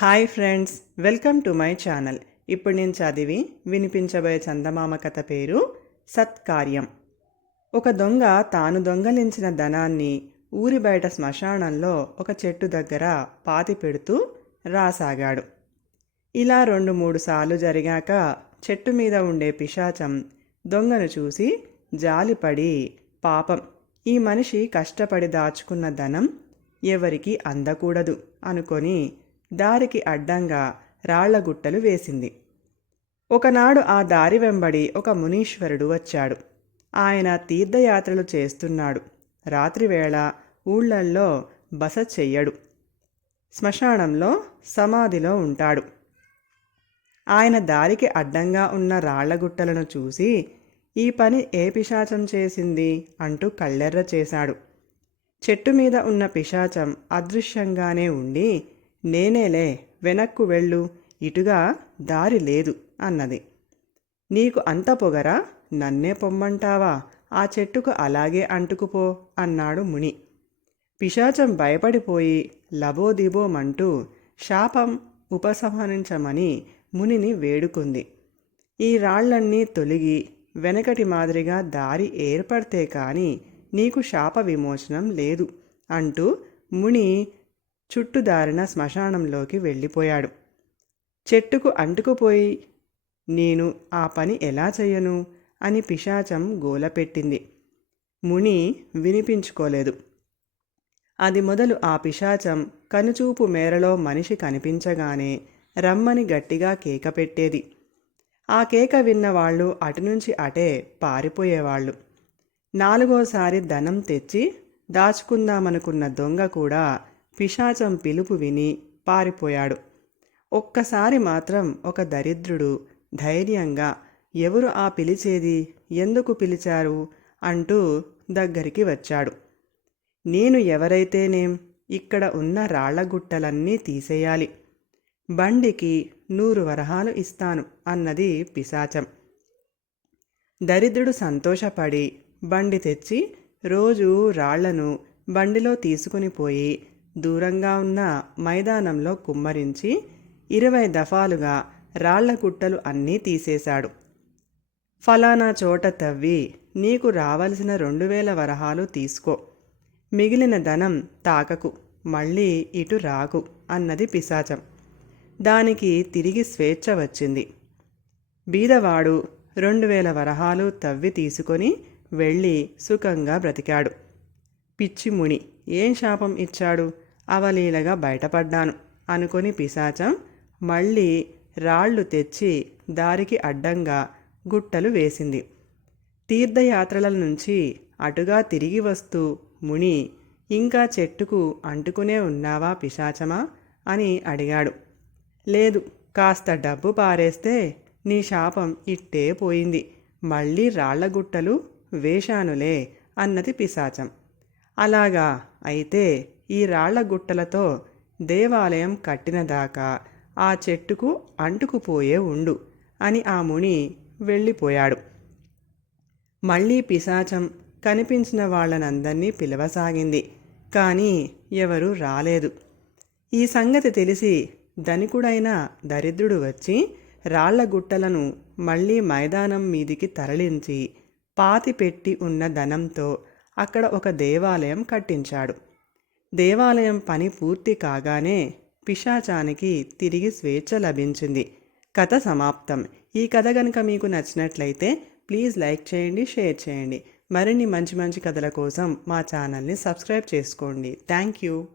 Hi friends welcome to my channel. ఇప్పుడు నేను చదివి వినిపించబోయే చందమామ కథ పేరు సత్కార్యం. ఒక దొంగ తాను దొంగలించిన ధనాన్ని ఊరి బయట శ్మశానంలో ఒక చెట్టు దగ్గర పాతి పెడుతూ రాసాగాడు. ఇలా రెండు మూడు సార్లు జరిగాక చెట్టు మీద ఉండే పిశాచం దొంగను చూసి జాలిపడి పాపం. ఈ మనిషి కష్టపడి దాచుకున్న ధనం ఎవరికి అందకూడదు అనుకొని దారికి అడ్డంగా రాళ్ళగుట్టలు వేసింది. ఒకనాడు ఆ దారి వెంబడి ఒక మునీశ్వరుడు వచ్చాడు. ఆయన తీర్థయాత్రలు చేస్తున్నాడు. రాత్రివేళ ఊళ్ళల్లో బస చెయ్యడు. శ్మశానంలో సమాధిలో ఉంటాడు. ఆయన దారికి అడ్డంగా ఉన్న రాళ్ళగుట్టలను చూసి ఈ పని ఏ పిశాచం చేసింది? అంటూ కళ్ళెర్ర చేశాడు. చెట్టు మీద ఉన్న పిశాచం అదృశ్యంగానే ఉండి నేనేలే వెనక్కు వెళ్ళు ఇటుగా దారి లేదు అన్నది. నీకు అంత పొగరా? నన్నే పొమ్మంటావా? ఆ చెట్టుకు అలాగే అంటుకుపో అన్నాడు ముని. పిశాచం భయపడిపోయి లబోదిబోమంటూ శాపం ఉపసంహరించమని మునిని వేడుకుంది. ఈ రాళ్ళన్నీ తొలగి వెనకటి మాదిరిగా దారి ఏర్పడితే కాని నీకు శాప విమోచనం లేదు అంటూ ముని చుట్టుదారిన శ్మశానంలోకి వెళ్ళిపోయాడు. చెట్టుకు అంటుకుపోయి నేను ఆ పని ఎలా చెయ్యను? అని పిశాచం గోలపెట్టింది ముని వినిపించుకోలేదు. అది మొదలు ఆ పిశాచం కనుచూపు మేరలో మనిషి కనిపించగానే రమ్మని గట్టిగా కేక పెట్టేది. ఆ కేక విన్నవాళ్ళు అటునుంచి అటే పారిపోయేవాళ్ళు. నాలుగోసారి ధనం తెచ్చి దాచుకుందామనుకున్న దొంగ కూడా పిశాచం పిలుపు విని పారిపోయాడు. ఒక్కసారి మాత్రం ఒక దరిద్రుడు ధైర్యంగా ఎవరు ఆ పిలిచేది? ఎందుకు పిలిచారు అంటూ దగ్గరికి వచ్చాడు. నేను ఎవరైతేనేం? ఇక్కడ ఉన్న రాళ్ళగుట్టలన్నీ తీసేయాలి. బండికి నూరు వరహాలు ఇస్తాను అన్నది పిశాచం. దరిద్రుడు సంతోషపడి బండి తెచ్చి రోజు రాళ్ళను బండిలో తీసుకుని పోయి దూరంగా ఉన్న మైదానంలో కుమ్మరించి ఇరవై దఫాలుగా రాళ్ళ కుట్టలు అన్నీ తీసేశాడు. ఫలానా చోట తవ్వి నీకు రావలసిన రెండు వేల వరహాలు తీసుకో. మిగిలిన ధనం తాకకు మళ్ళీ ఇటు రాకు అన్నది పిశాచం. దానికి తిరిగి స్వేచ్ఛ వచ్చింది. బీదవాడు రెండు వేల వరహాలు తవ్వి తీసుకొని వెళ్ళి సుఖంగా బ్రతికాడు. పిచ్చిముని ఏం శాపం ఇచ్చాడు? అవలీలగా బయటపడ్డాను అనుకొని పిశాచం మళ్ళీ రాళ్ళు తెచ్చి దారికి అడ్డంగా గుట్టలు వేసింది. తీర్థయాత్రల నుంచి అటుగా తిరిగి వస్తూ ముని ఇంకా చెట్టుకు అంటుకునే ఉన్నావా పిశాచమా? అని అడిగాడు. లేదు కాస్త డబ్బు పారేస్తే నీ శాపం ఇట్టే పోయింది. మళ్ళీ రాళ్ళగుట్టలు వేశానులే అన్నది పిశాచం. అలాగా అయితే ఈ రాళ్ళ గుట్టలతో దేవాలయం కట్టినదాకా ఆ చెట్టుకు అంటుకుపోయే ఉండు అని ఆ ముని వెళ్ళిపోయాడు. మళ్ళీ పిశాచం కనిపించిన వాళ్ళనందరినీ పిలవసాగింది కానీ ఎవరూ రాలేదు. ఈ సంగతి తెలిసి ధనికుడైన దరిద్రుడు వచ్చి రాళ్ళ గుట్టలను మళ్ళీ మైదానం మీదికి తరలించి పాతి పెట్టి ఉన్న ధనంతో అక్కడ ఒక దేవాలయం కట్టించాడు. దేవాలయం పని పూర్తి కాగానే పిశాచానికి తిరిగి స్వేచ్ఛ లభించింది. కథ సమాప్తం. ఈ కథ కనుక మీకు నచ్చినట్లయితే ప్లీజ్ లైక్ చేయండి షేర్ చేయండి. మరిన్ని మంచి మంచి కథల కోసం మా ఛానల్ని సబ్స్క్రైబ్ చేసుకోండి. Thank you.